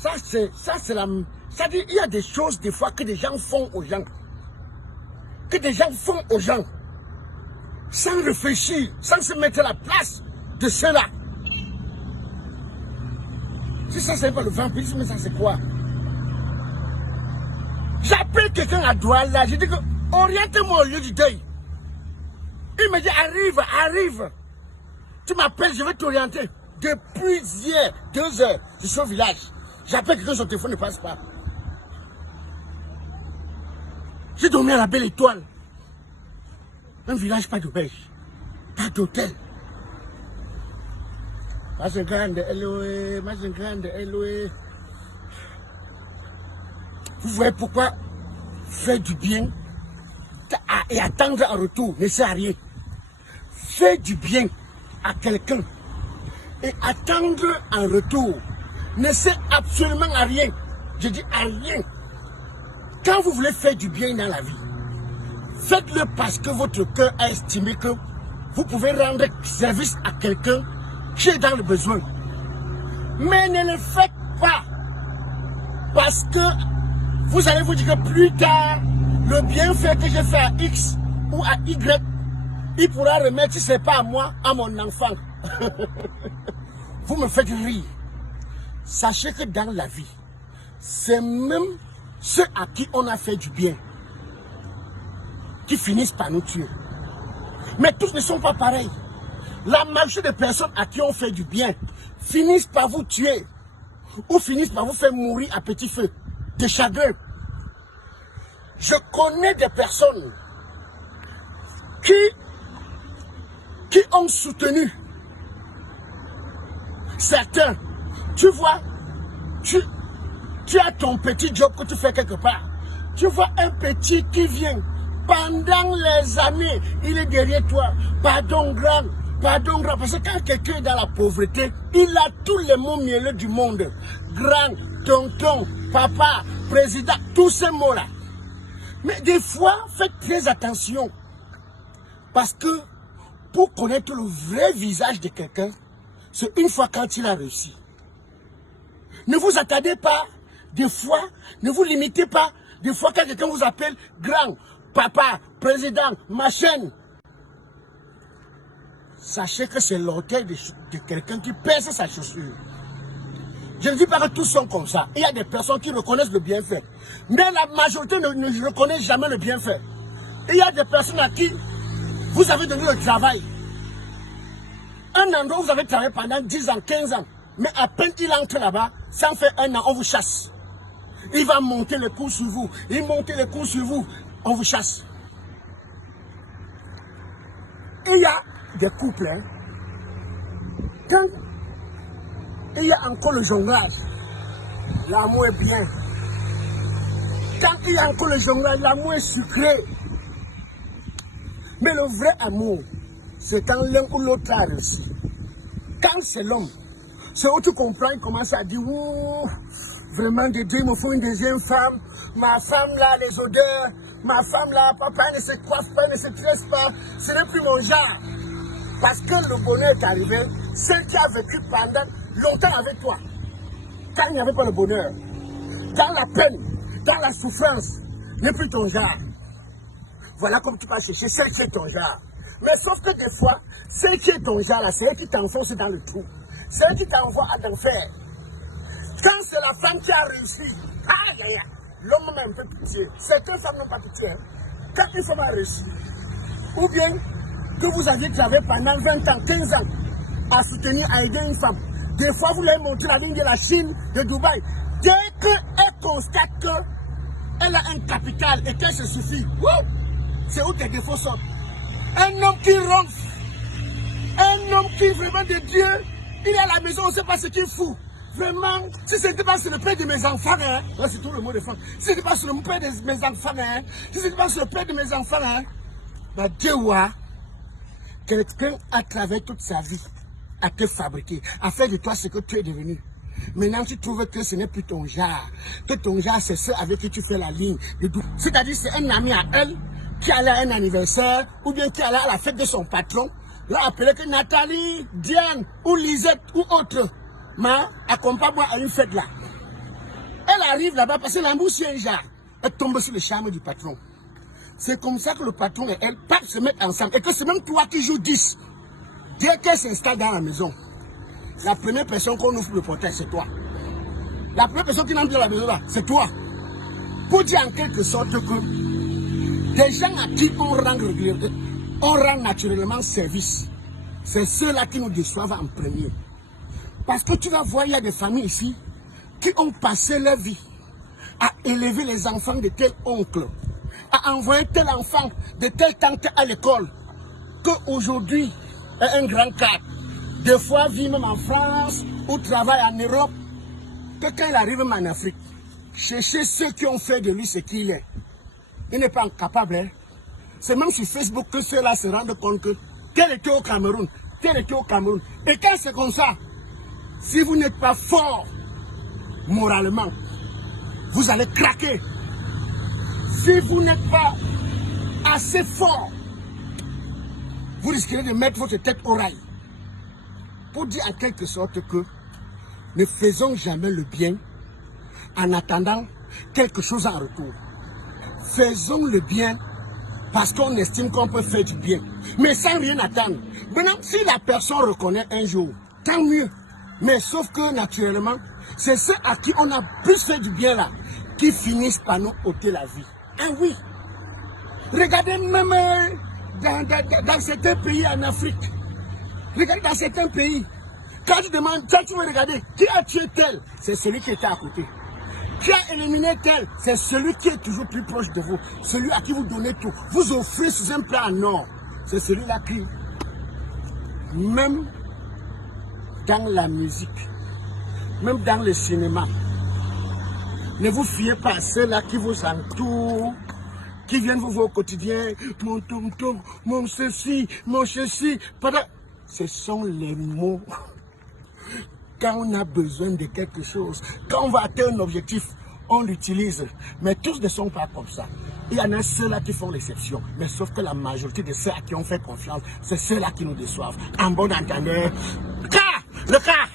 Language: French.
Ça c'est la... Ça dit, il y a des choses des fois que des gens font aux gens. Que des gens font aux gens. Sans réfléchir, sans se mettre à la place de ceux-là. Si ça c'est pas le vampirisme, ça c'est quoi? J'appelle quelqu'un à Douala, je dis que oriente-moi au lieu du deuil. Il me dit arrive. Tu m'appelles, je vais t'orienter. Depuis hier, 2 heures, je suis au village. J'appelle quelqu'un, son téléphone ne passe pas. J'ai dormi à la Belle Étoile. Un village, pas d'auberge, pas d'hôtel. Vous voyez pourquoi faire du bien et attendre un retour ne sert à rien. Faire du bien à quelqu'un et attendre un retour ne sert absolument à rien. Je dis à rien. Quand vous voulez faire du bien dans la vie, faites-le parce que votre cœur a estimé que vous pouvez rendre service à quelqu'un qui est dans le besoin. Mais ne le faites pas parce que vous allez vous dire que plus tard, le bienfait que j'ai fait à X ou à Y, il pourra remettre, si ce n'est pas à moi, à mon enfant. Vous me faites rire. Sachez que dans la vie, c'est même ceux à qui on a fait du bien qui finissent par nous tuer. Mais tous ne sont pas pareils. La majorité des personnes à qui on fait du bien finissent par vous tuer ou finissent par vous faire mourir à petit feu de chagrin. Je connais des personnes qui ont soutenu certains. Tu vois, tu as ton petit job que tu fais quelque part. Tu vois un petit qui vient. Pendant les années, il est derrière toi. Pardon grand, parce que quand quelqu'un est dans la pauvreté, il a tous les mots mielleux du monde. Grand, tonton, papa, président, tous ces mots-là. Mais des fois, faites très attention. Parce que pour connaître le vrai visage de quelqu'un, c'est une fois quand il a réussi. Ne vous attardez pas, des fois, ne vous limitez pas. Des fois, quand quelqu'un vous appelle grand, papa, président, ma chaîne, sachez que c'est l'orgueil de quelqu'un qui pèse sa chaussure. Je ne dis pas que tous sont comme ça. Il y a des personnes qui reconnaissent le bienfait. Mais la majorité ne reconnaît jamais le bienfait. Il y a des personnes à qui vous avez donné le travail. Un endroit où vous avez travaillé pendant 10 ans, 15 ans. Mais à peine il entre là-bas, ça en fait 1 an, on vous chasse. Il va monter les coûts sur vous. Il monte les coûts sur vous. On vous chasse. Il y a des couples, hein, quand il y a encore le jonglage, l'amour est bien. Quand il y a encore le jonglage, l'amour est sucré. Mais le vrai amour, c'est quand l'un ou l'autre a réussi. Quand c'est l'homme, c'est où tu comprends, il commence à dire, ouh, vraiment, Dieu, il me faut une deuxième femme. Ma femme là, les odeurs. Ma femme là, papa ne se coiffe pas, ne se tresse pas. Ce n'est plus mon genre. Parce que le bonheur est arrivé, celle qui a vécu pendant longtemps avec toi, quand il n'y avait pas le bonheur, dans la peine, dans la souffrance, n'est plus ton genre. Voilà comme tu vas chercher celle qui est ton genre. Mais sauf que des fois, celle qui est ton genre là, c'est elle qui t'enfonce dans le trou. C'est elle qui t'envoie à l'enfer. Quand c'est la femme qui a réussi, aïe aïe aïe, l'homme a un peu pitié. Certaines femmes n'ont pas pitié. Quand une femme a réussi, ou bien que vous aviez travaillé pendant 20 ans, 15 ans à soutenir, à aider une femme. Des fois, vous lui montrez la ligne de la Chine, de Dubaï. Dès qu'elle constate qu'elle a un capital et qu'elle se suffit, c'est où tes défauts sont. Un homme qui ronfle, un homme qui vraiment de Dieu, il est à la maison, on ne sait pas ce qu'il fout. Vraiment, si ce n'était pas sur le père de mes enfants, hein, c'est tout le mot de femme. Si ce n'était pas sur le père de mes enfants, hein, si ce n'était pas sur le père de mes enfants, hein, bah Dieu, quelqu'un a travaillé toute sa vie à te fabriquer, à faire de toi ce que tu es devenu. Maintenant, tu trouves que ce n'est plus ton genre, que ton genre, c'est ceux avec qui tu fais la ligne. C'est-à-dire, c'est un ami à elle qui allait à un anniversaire, ou bien qui allait à la fête de son patron, là, appelé que Nathalie, Diane, ou Lisette, ou autre. accompagne-moi à une fête là. Elle arrive là-bas parce que l'embouche genre. Elle tombe sur le charme du patron. C'est comme ça que le patron et elle peuvent se mettre ensemble. Et que c'est même toi qui joues 10. Dès qu'elle s'installe dans la maison, la première personne qu'on ouvre le portail, c'est toi. La première personne qui entre dans la maison là, c'est toi. Pour dire en quelque sorte que des gens à qui on rend naturellement service, c'est ceux-là qui nous déçoivent en premier. Parce que tu vas voir, il y a des familles ici qui ont passé leur vie à élever les enfants de tel oncle, à envoyer tel enfant de telle tante à l'école, qu'aujourd'hui est un grand cadre. Des fois, vit même en France ou travaille en Europe, que quand il arrive même en Afrique, chercher ceux qui ont fait de lui ce qu'il est. Il n'est pas incapable. Hein? C'est même sur Facebook que ceux-là se rendent compte que tel était au Cameroun, tel était au Cameroun. Et quand c'est comme ça, si vous n'êtes pas fort moralement, vous allez craquer. Si vous n'êtes pas assez fort, vous risquerez de mettre votre tête au rail. Pour dire en quelque sorte que ne faisons jamais le bien en attendant quelque chose en retour. Faisons le bien parce qu'on estime qu'on peut faire du bien, mais sans rien attendre. Maintenant, si la personne reconnaît un jour, tant mieux. Mais sauf que naturellement, c'est ceux à qui on a plus fait du bien là, qui finissent par nous ôter la vie. Ah oui. Regardez même dans certains pays en Afrique. Regardez dans certains pays. Quand tu demandes, quand tu veux regarder, qui a tué tel, c'est celui qui était à côté. Qui a éliminé tel, c'est celui qui est toujours plus proche de vous. Celui à qui vous donnez tout. Vous offrez sous un plat en or. C'est celui-là qui, même dans la musique, même dans le cinéma, ne vous fiez pas à ceux-là qui vous entourent, qui viennent vous voir au quotidien. Mon tom-tom, mon ceci, mon ceci. Ce sont les mots. Quand on a besoin de quelque chose, quand on va atteindre un objectif, on l'utilise. Mais tous ne sont pas comme ça. Il y en a ceux-là qui font l'exception. Mais sauf que la majorité de ceux à qui on fait confiance, c'est ceux-là qui nous déçoivent. En bon entendeur, le cas